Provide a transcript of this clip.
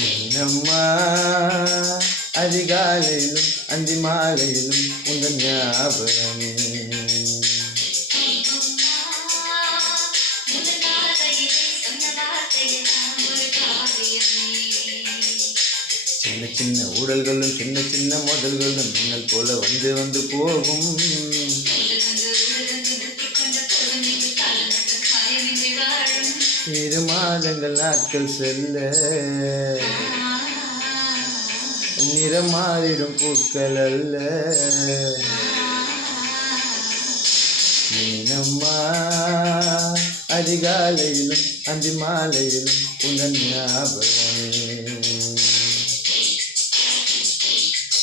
மீனம்மா அதிகாலையிலும் அந்தி மாலையிலும் உங்கள் ஞாபகமே. சின்ன சின்ன ஊடல்களும் சின்ன சின்ன முதல்களும் மின்னல் போல வந்து வந்து போகும். 2 மாதங்கள் நாட்கள் செல்ல நிறமாறிடும் பூக்கள் அல்ல. மீனம்மா அதிகாலையிலும் அந்தி மாலையிலும் உங்கள் ஞாபகம்.